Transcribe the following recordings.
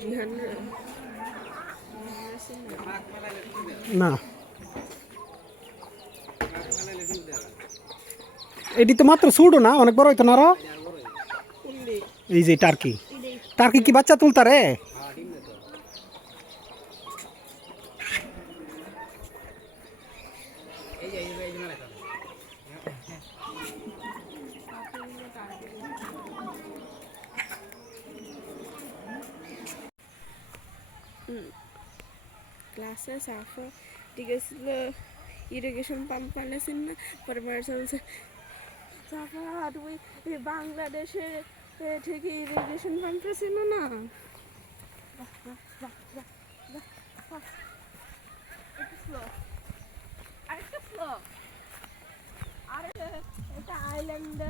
জিহান না। এটি তো মাত্র ছোটো না? অনেক বড় হইতো না এই যে টার্কি। টার্কি কি বাচ্চা তুলতা রে বানাইছিল না পরে মার বলছে সাফা তুমি এই বাংলাদেশে থেকে ইরিগেশন পাম্প ছিল না। একটু। আরেকটা slow। আরে এটা আইল্যান্ড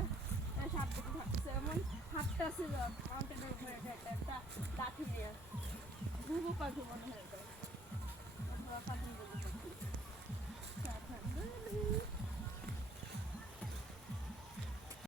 সাবজেক্ট থাকছে এমন হাতটা ছিল মাউন্টেনের উপরে একটা একটা লাঠি 무겁게 그거는 해야 돼.